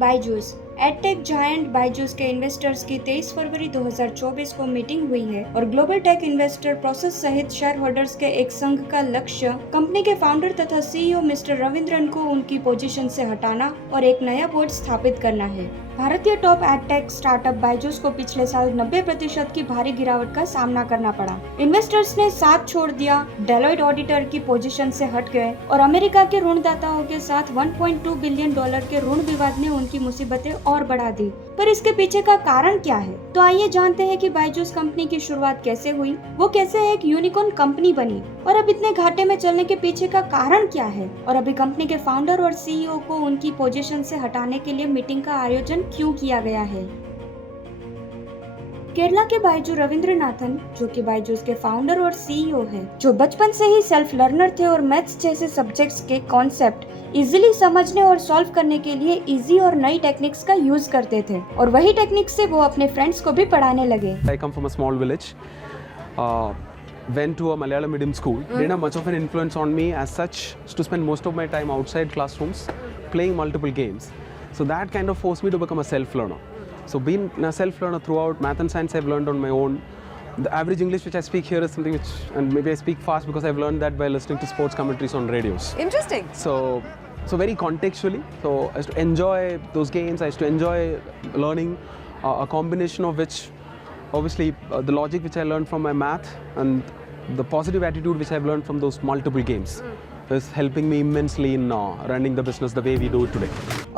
Byju's edtech giant Byju's के investors की 23 फरवरी 2024 को मीटिंग हुई है और ग्लोबल टेक इन्वेस्टर प्रोसेस सहित शेयर होल्डर्स के एक संघ का लक्ष्य कंपनी के फाउंडर तथा सीईओ मिस्टर रविंद्रन को उनकी पोजीशन से हटाना और एक नया बोर्ड स्थापित करना है। भारतीय टॉप एडटेक स्टार्टअप बायजूस को पिछले साल 90% की भारी गिरावट का सामना करना पड़ा। इन्वेस्टर्स ने साथ छोड़ दिया, डेलॉयट ऑडिटर की पोजीशन से हट गए और अमेरिका के ऋणदाताओं के साथ $1.2 बिलियन के ऋण विवाद ने उनकी मुसीबतें और बढ़ा दी। पर इसके पीछे का कारण क्या है? तो आइए जानते हैं कि बायजूस कंपनी की शुरुआत कैसे हुई, वो कैसे एक यूनिकॉर्न कंपनी बनी और अब इतने घाटे में चलने के पीछे का कारण क्या है और अभी कंपनी के फाउंडर और सीईओ को उनकी पोजीशन से हटाने के लिए मीटिंग का आयोजन क्यों किया गया है। केरला के बायजू रविंद्रनाथन, जो कि बायजूस के फाउंडर और सीईओ है, जो बचपन से ही सेल्फ लर्नर थे और मैथ्स जैसे सब्जेक्ट्स के कॉन्सेप्ट इजीली समझने और सॉल्व करने के लिए इजी और नई टेक्निक्स का यूज करते थे और वही टेक्निक्स से वो अपने फ्रेंड्स को भी पढ़ाने लगे। I come from a small village. Went to a Malayalam medium school. Didn't have much of an influence on me as such to spend most of my time outside classrooms playing multiple games. So that kind of forced me to become a self-learner. So being a self-learner throughout, math and science I've learned on my own. The average English which I speak here is something which, and maybe I speak fast because I've learned that by listening to sports commentaries on radios. Interesting. So very contextually. So I used to enjoy those games. I used to enjoy learning a combination of which, obviously, the logic which I learned from my math and the positive attitude which I've learned from those multiple games is helping me immensely in running the business the way we do it today.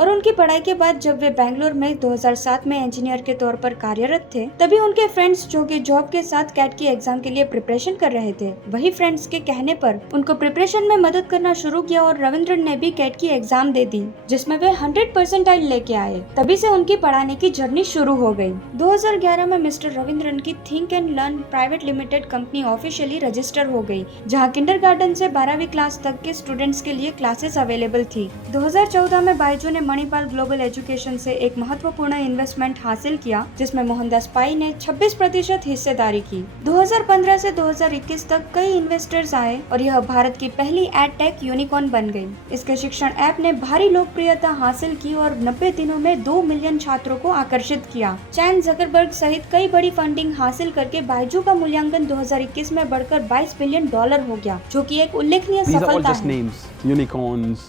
और उनकी पढ़ाई के बाद जब वे बैंगलोर में 2007 में engineer के तौर पर कार्यरत थे, तभी उनके फ्रेंड्स जो कि जॉब के साथ कैट की एग्जाम के लिए प्रिपरेशन कर रहे थे, वही फ्रेंड्स के कहने पर उनको प्रिपरेशन में मदद करना शुरू किया और रविंद्रन ने भी कैट की एग्जाम दे दी, जिसमें वे 100% लेके आए। तभी से उनकी पढ़ाने की जर्नी शुरू हो गई। 2011 में मिस्टर रविंद्रन की think and learn private limited company officially register हो गई, जहाँ किंडरगार्टन से 12वीं क्लास तक के स्टूडेंट्स के लिए क्लासेस अवेलेबल थी। 2014 में बायजू ने मणिपाल ग्लोबल एजुकेशन से एक महत्वपूर्ण इन्वेस्टमेंट हासिल किया, जिसमें मोहनदास पाई ने 26% हिस्सेदारी की। 2015 से 2021 तक कई इन्वेस्टर्स आए और यह भारत की पहली एडटेक यूनिकॉर्न बन गई। इसके शिक्षण ऐप ने भारी लोकप्रियता हासिल की और 90 दिनों में 2 मिलियन छात्रों को आकर्षित किया। चैन जकरबर्ग सहित कई बड़ी फंडिंग हासिल करके बायजू का मूल्यांकन 2021 में बढ़कर $22 बिलियन हो गया, जो कि एक उल्लेखनीय सफलता है। Names, unicorns,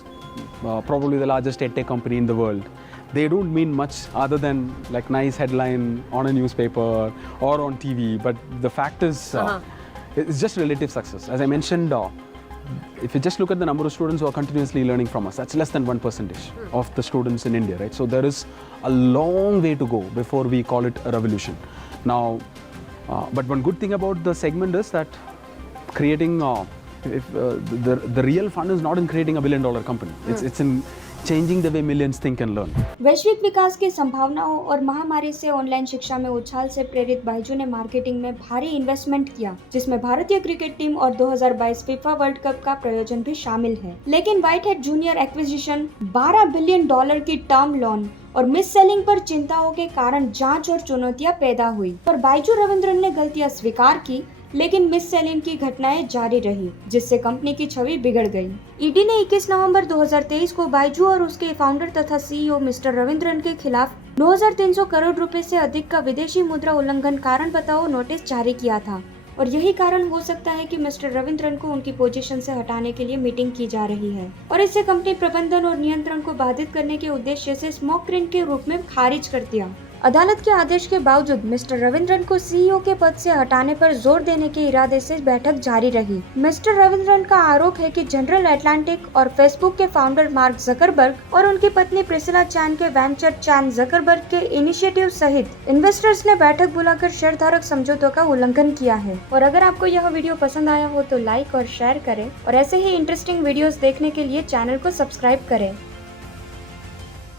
probably the largest edtech company in the world. They don't mean much other than like nice headline on a newspaper or on TV. But the fact is, it's just relative success. As I mentioned, if you just look at the number of students who are continuously learning from us, that's less than 1% of the students in India, right? So there is a long way to go before we call it a revolution. Now, but one good thing about the segment is that creating the real fun is not in creating a $1 billion company. It's in changing the way millions think and learn. वैश्विक विकास की संभावनाओं और महामारी से online शिक्षा में उछाल से प्रेरित बायजू ने मार्केटिंग में भारी इन्वेस्टमेंट किया, जिसमें भारतीय क्रिकेट टीम और 2022 फीफा वर्ल्ड कप का प्रायोजन भी शामिल है। लेकिन व्हाइटहेड जूनियर एक्विजिशन, $12 बिलियन की टर्म लोन और मिस सेलिंग पर चिंताओं के कारण जांच और चुनौतियां पैदा हुई। पर बायजू रविंद्रन ने गलतियां स्वीकार की, लेकिन मिस सेलिंग की घटनाएं जारी रही, जिससे कंपनी की छवि बिगड़ गई। ईडी ने 21 नवंबर 2023 को बायजू और उसके फाउंडर तथा सीईओ मिस्टर रविंद्रन के खिलाफ 9,300 करोड़ रुपए से अधिक का विदेशी मुद्रा उल्लंघन कारण बताओ नोटिस जारी किया था और यही कारण हो सकता है कि मिस्टर रविंद्रन को उनकी पोजीशन से हटाने के लिए मीटिंग की जा रही है और इसे कंपनी प्रबंधन और नियंत्रण को बाधित करने के उद्देश्य से स्मोक स्क्रीन के रूप में खारिज कर दिया। अदालत के आदेश के बावजूद मिस्टर रविंद्रन को सीईओ के पद से हटाने पर जोर देने के इरादे से बैठक जारी रही। मिस्टर रविंद्रन का आरोप है कि जनरल अटलांटिक और फेसबुक के फाउंडर मार्क जकरबर्ग और उनकी पत्नी प्रिसिला चैन के वेंचर चैन जकरबर्ग के इनिशिएटिव सहित इन्वेस्टर्स ने बैठक बुलाकर शेयरधारक समझौतों का उल्लंघन किया है। और अगर आपको यह वीडियो पसंद आया हो तो लाइक और शेयर करें और ऐसे ही इंटरेस्टिंग वीडियोस देखने के लिए चैनल को सब्सक्राइब करें।